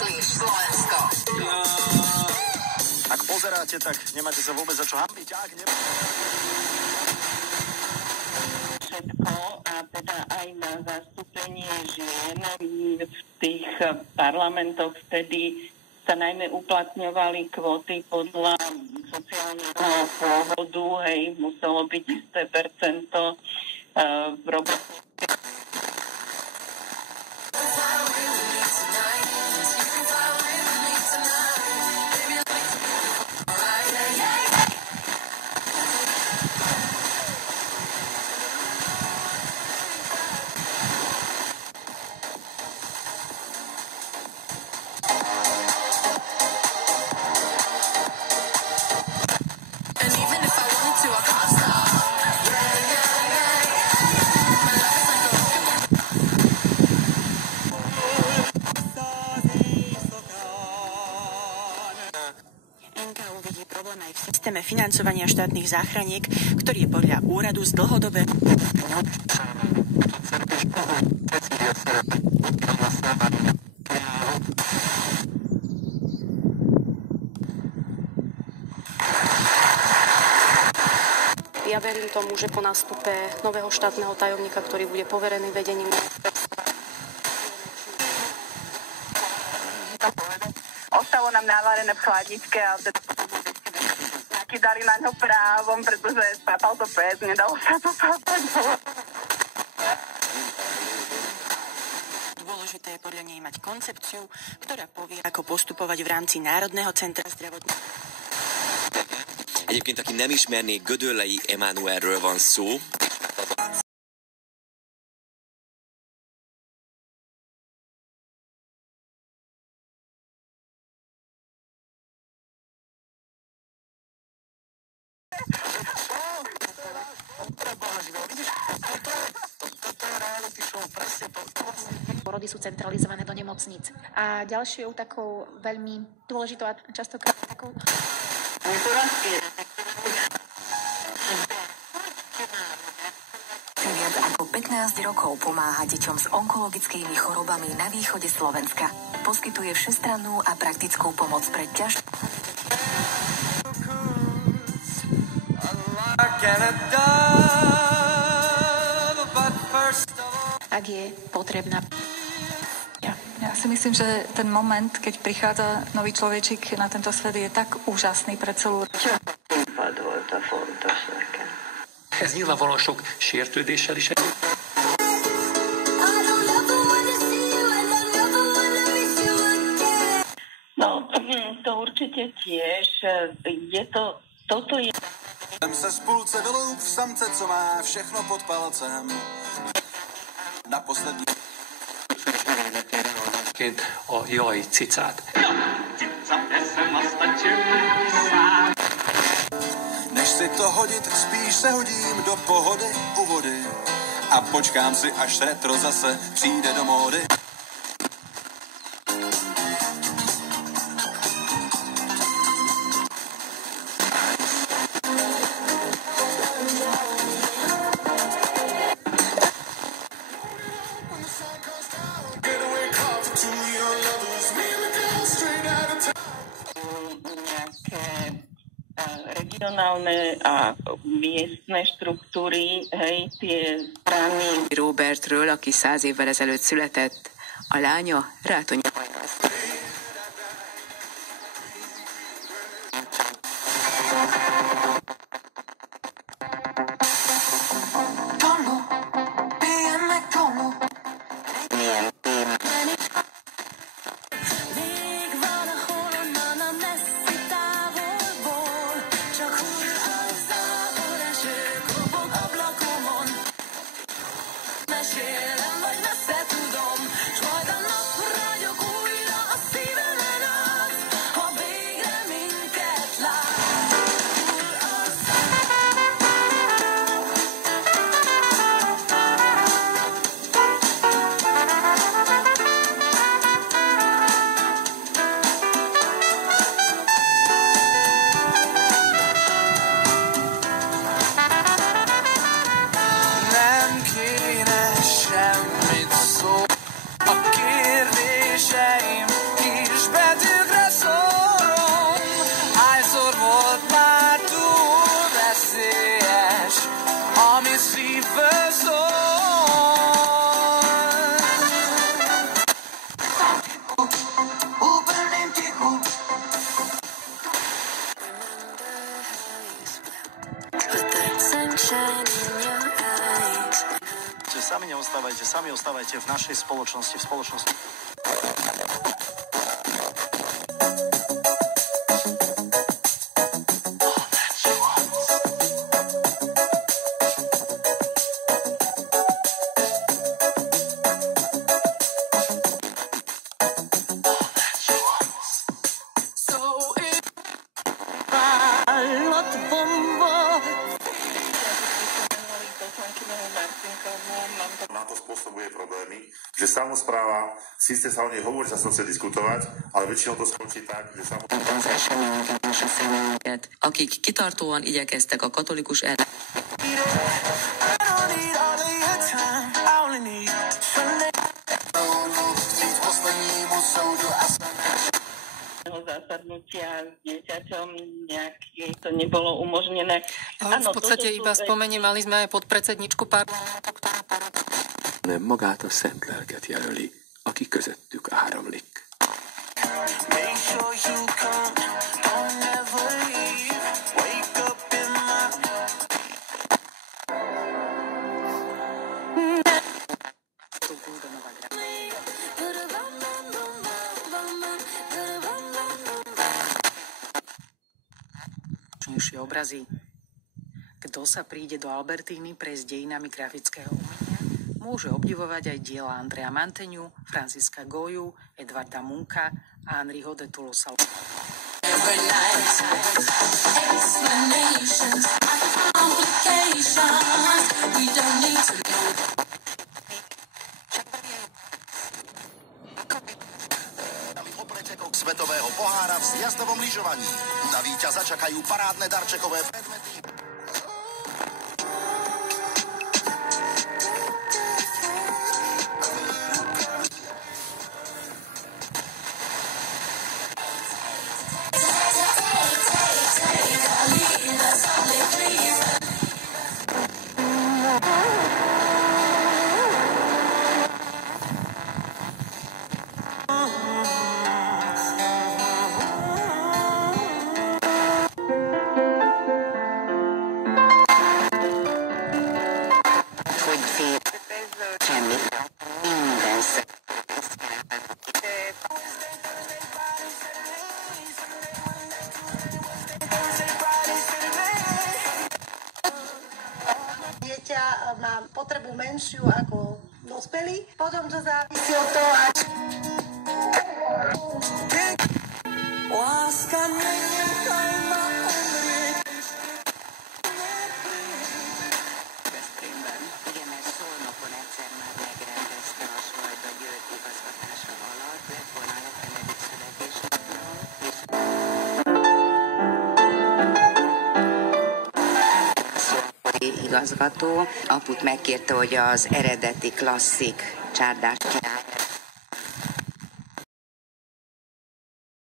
Myslíš Slovensko. Ak pozeráte, tak nemáte sa vôbec za čo hambiť. Ak všetko a teda aj na zastúpenie žien v tých parlamentoch vtedy sa najmä uplatňovali kvóty podľa sociálneho pôvodu, hej, muselo byť isté percento v robotníckej. Systéme financovania štátnych záchraniek, ktorý je podľa úradu z dlhodobé. Ja verím tomu, že po nástupe nového štátneho tajomníka, ktorý bude poverený vedením. Ostalo nám navarené v chladničke a dali na ňo právom, pretože spápal to pes, nedalo sa to pápať. Dôležité je podľa nej mať koncepciu, ktorá povie, ako postupovať v rámci Národného centra zdravotníctva. Egyébként, aki nem ismerné, Gödöllei Emánuelről van szó. Porody sú centralizované do nemocníc. A ďalšou takou veľmi dôležitou a častokrát takou... Viac ako 15 rokov pomáha deťom s onkologickými chorobami na východe Slovenska. Poskytuje všestrannú a praktickú pomoc pre ak je potrebná. Ja si myslím, že ten moment, keď prichádza nový človečik na tento svet, je tak úžasný pre celú... Ez nyilvánvalóan sok sértődéssel is. No, to určite tiež. Toto je... Jsem se z půlce vyloup v samce, co má všechno pod palcem. Naposledy. A jaj cicát. Než si to hodit, spíš se hodím do pohody u vody a počkám si, až retro zase přijde do módy. Regionálne a miestne štruktúry, hej, tie strany. Robertről, aki 100 évvel ezelőtt született, a lánya Rátonyi. ostávajte sami, ostávajte v našej spoločnosti, v spoločnosti. Že samospráva, síce sa o nej hovorí, sa chce diskutovať, ale väčšinou to skončí tak, že akik kitartóan igyekeztek a katolikus zasadnutia s dieťaťom nejaké to nebolo umožnené. V podstate iba spomeniem, mali sme aj podpredsedničku parlamentu, ktorá magát a szent lelket jelöli, aki közöttük áramlik. Obrazy. Kto sa príde do Albertíny prejsť dejinami grafického umenia, môže obdivovať aj diela Andrea Mantegnu, Francisca Goyu, Edvarda Muncha a Henriho de Toulouse. Svetového pohára v sjazdovom lyžovaní. Na víťaza čakajú parádne darčekové predmety. Má potrebu menšiu ako dospelí. Potom to závisí od toho, láska nenechaj ma umrieť. Veszprémben, ugyanez Szolnokon egyszer már megrendezte a Svajda György igazgatása alatt, lett volna a 70. születésnapról, és igazgató aput megkérte, hogy az eredeti klasszik Csárdás király